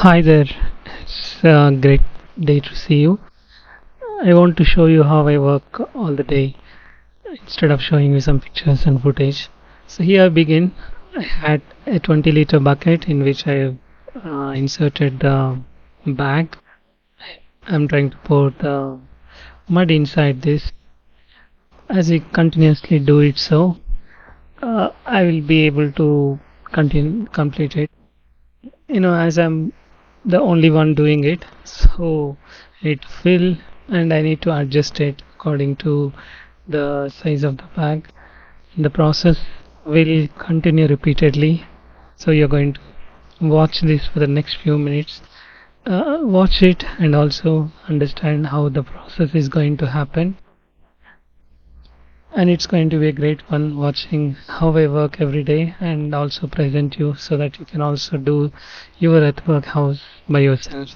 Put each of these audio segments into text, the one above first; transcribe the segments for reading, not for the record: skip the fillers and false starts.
Hi there, it's a great day to see you. I want to show you how I work all the day instead of showing you some pictures and footage. So here I begin. I had a 20-liter bucket in which I inserted the bag. I'm trying to pour the mud inside this. As I continuously do it so, I will be able to complete it. As I'm the only one doing it, so it fill and I need to adjust it according to the size of the bag. The process will continue repeatedly, so you're going to watch this for the next few minutes. Watch it and also understand how the process is going to happen, and it's going to be a great fun watching how I work every day and also present you so that you can also do your Earthbag house by yourself.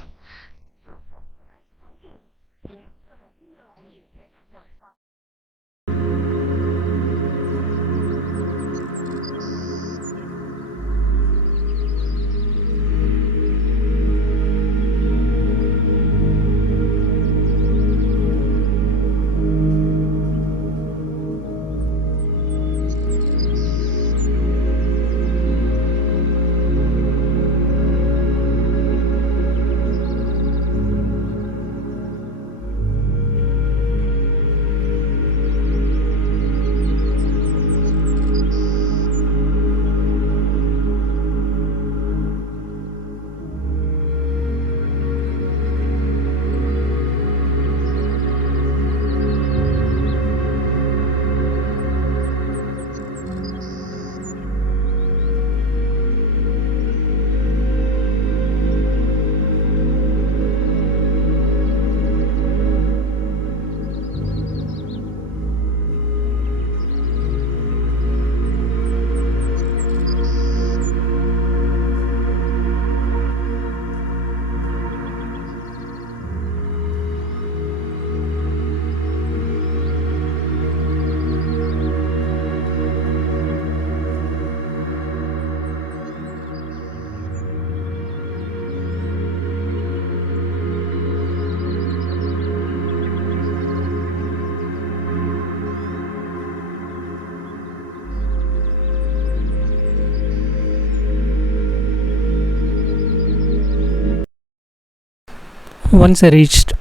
Once I reached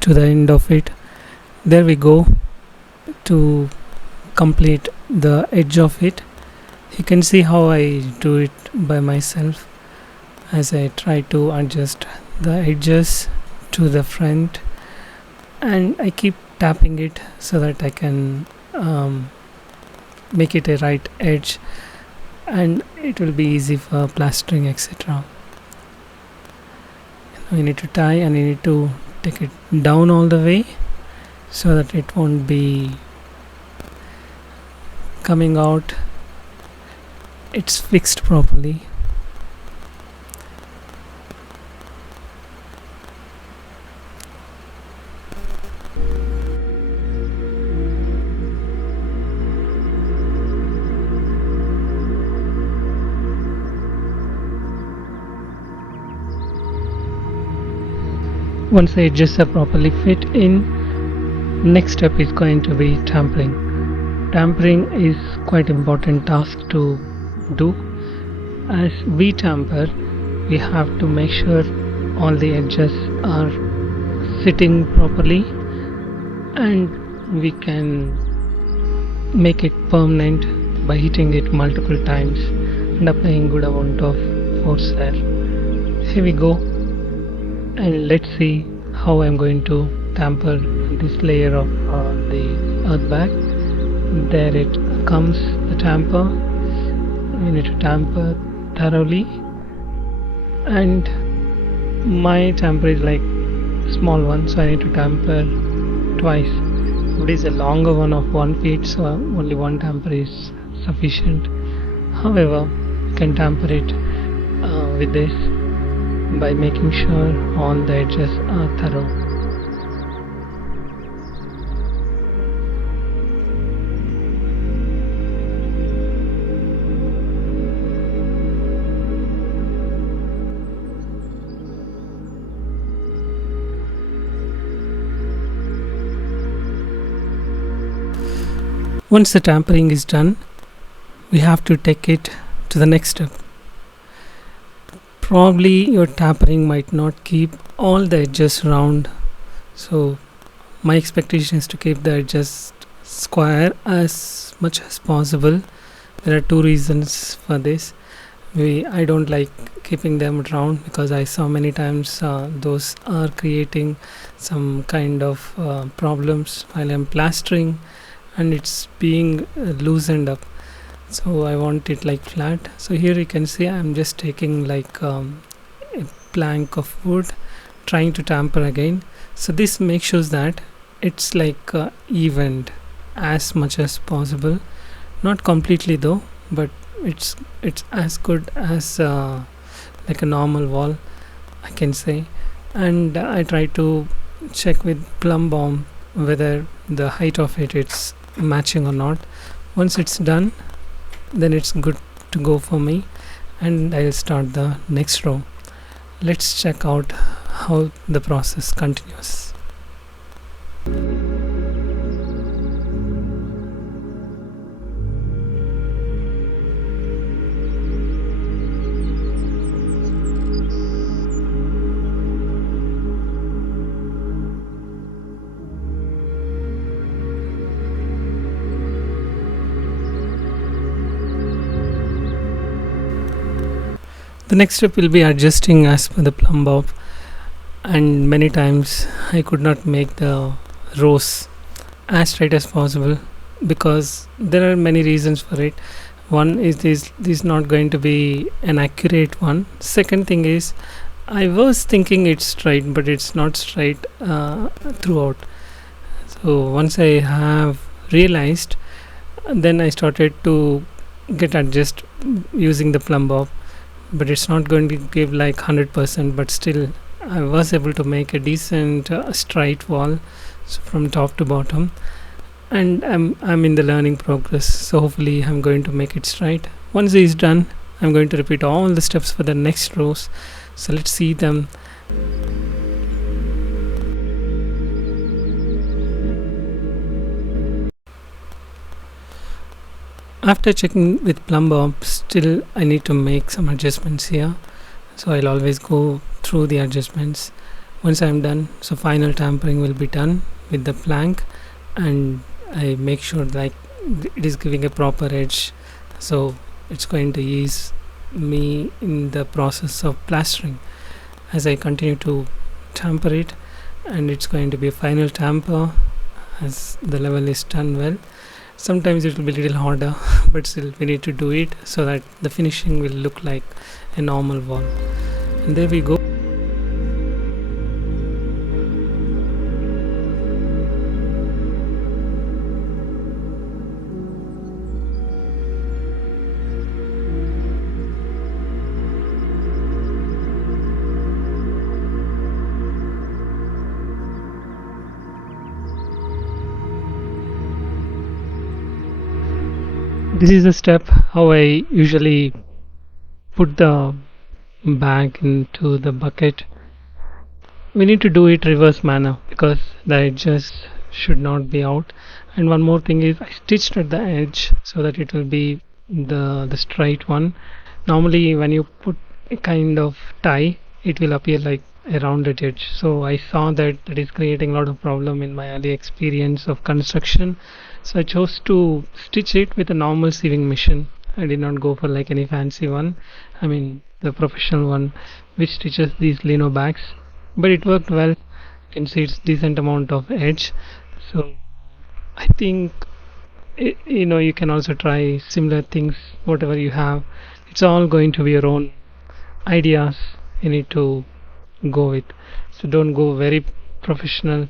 to the end of it, there we go to complete the edge of it. You can see how I do it by myself as I try to adjust the edges to the front, and I keep tapping it so that I can make it a right edge, and it will be easy for plastering, etc. You need to tie and you need to take it down all the way so that it won't be coming out. It's fixed properly. Once the edges are properly fit in, next step is going to be tampering. Tampering is quite important task to do. As we tamper, we have to make sure all the edges are sitting properly, and we can make it permanent by hitting it multiple times and applying good amount of force there. Here we go, and let's see how I'm going to tamper this layer of the earth bag. There it comes, the tamper. We need to tamper thoroughly, and my tamper is like small one, so I need to tamper twice. It is a longer one of 1 feet, so only one tamper is sufficient. However, you can tamper it with this by making sure all the edges are thorough. Once the tampering is done, we have to take it to the next step. Probably your tampering might not keep all the edges round, so my expectation is to keep the edges square as much as possible. There are two reasons for this. I don't like keeping them round because I saw many times those are creating some kind of problems while I'm plastering, and it's being loosened up. So I want it like flat. So here you can see I'm just taking like a plank of wood, trying to tamper again. So this makes sure that it's like evened as much as possible, not completely though, but it's as good as like a normal wall, I can say. And I try to check with plumb bomb whether the height of it's matching or not. Once it's done, then it's good to go for me, and I'll start the next row. Let's check out how the process continues. The next step will be adjusting as per the plumb bob, and many times I could not make the rows as straight as possible because there are many reasons for it. One is this is not going to be an accurate one. Second thing is I was thinking it's straight, but it's not straight throughout. So once I have realized, then I started to get adjust using the plumb bob, but it's not going to give like 100%, but still I was able to make a decent straight wall, so from top to bottom. And I'm in the learning progress, so hopefully I'm going to make it straight. Once it's done, I'm going to repeat all the steps for the next rows, so let's see them. After checking with plumb bob, still I need to make some adjustments here, so I'll always go through the adjustments once I'm done. So final tampering will be done with the plank, and I make sure like it is giving a proper edge, so it's going to ease me in the process of plastering as I continue to tamper it. And it's going to be a final tamper as the level is done well. Sometimes it will be a little harder, but still we need to do it so that the finishing will look like a normal wall. And there we go. This is the step how I usually put the bag into the bucket. We need to do it reverse manner because the edges should not be out. And one more thing is I stitched at the edge so that it will be the straight one. Normally when you put a kind of tie, it will appear like a rounded edge. So I saw that that is creating a lot of problem in my early experience of construction. So I chose to stitch it with a normal sewing machine. I did not go for like any fancy one. I mean the professional one which stitches these lino bags. But it worked well. You can see it's decent amount of edge. So I think you can also try similar things, whatever you have. It's all going to be your own ideas you need to go with. So don't go very professional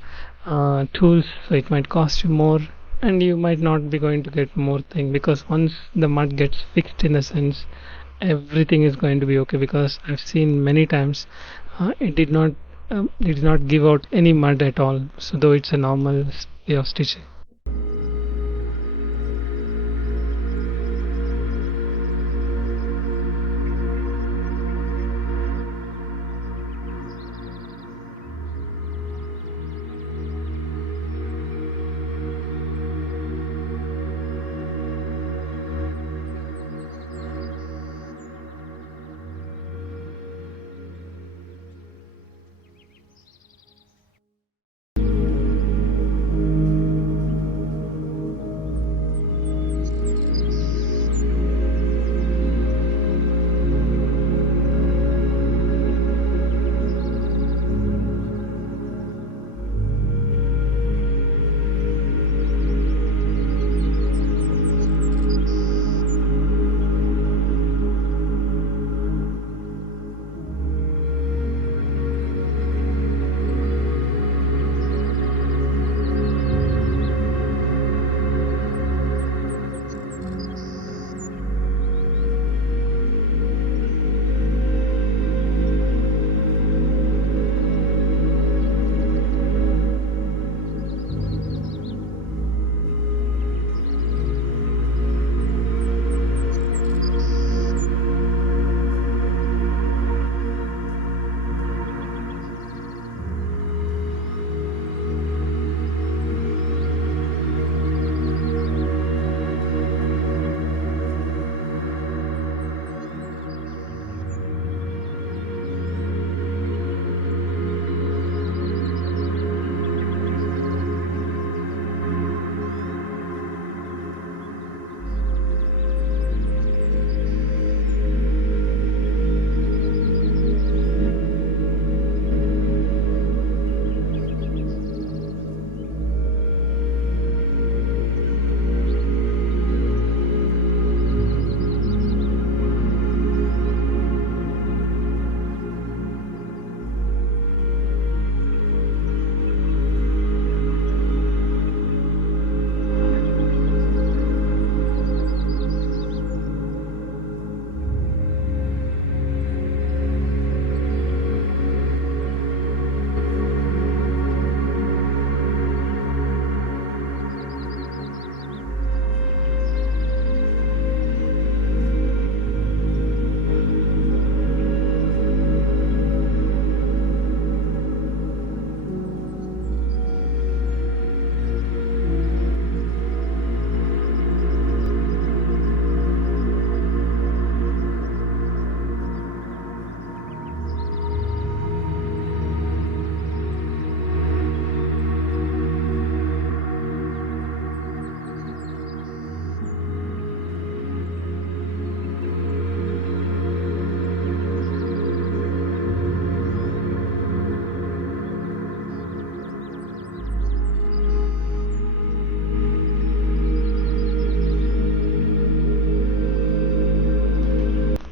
tools, so it might cost you more, and you might not be going to get more thing, because once the mud gets fixed, in a sense, everything is going to be okay. Because I've seen many times it did not give out any mud at all, so though it's a normal way of stitching.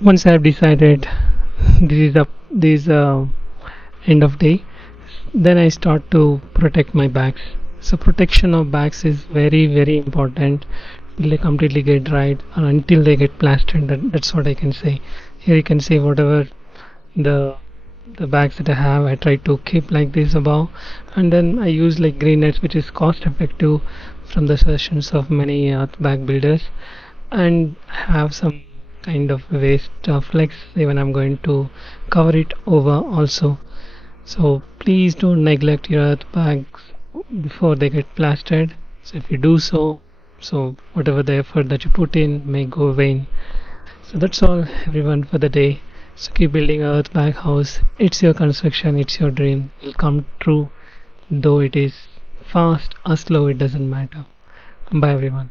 Once I have decided this is end of day, then I start to protect my bags. So protection of bags is very important till they completely get dried or until they get plastered. That's what I can say. Here you can see whatever the the bags that I have, I try to keep like this above, and then I use like green nets, which is cost effective from the suggestions of many bag builders, and have some kind of waste flex. Even I'm going to cover it over also. So please don't neglect your earth bags before they get plastered. So if you do so, so whatever the effort that you put in may go vain. So that's all everyone for the day. So keep building a Earthbag house. It's your construction, it's your dream. It'll come true, though it is fast or slow, it doesn't matter. Bye everyone.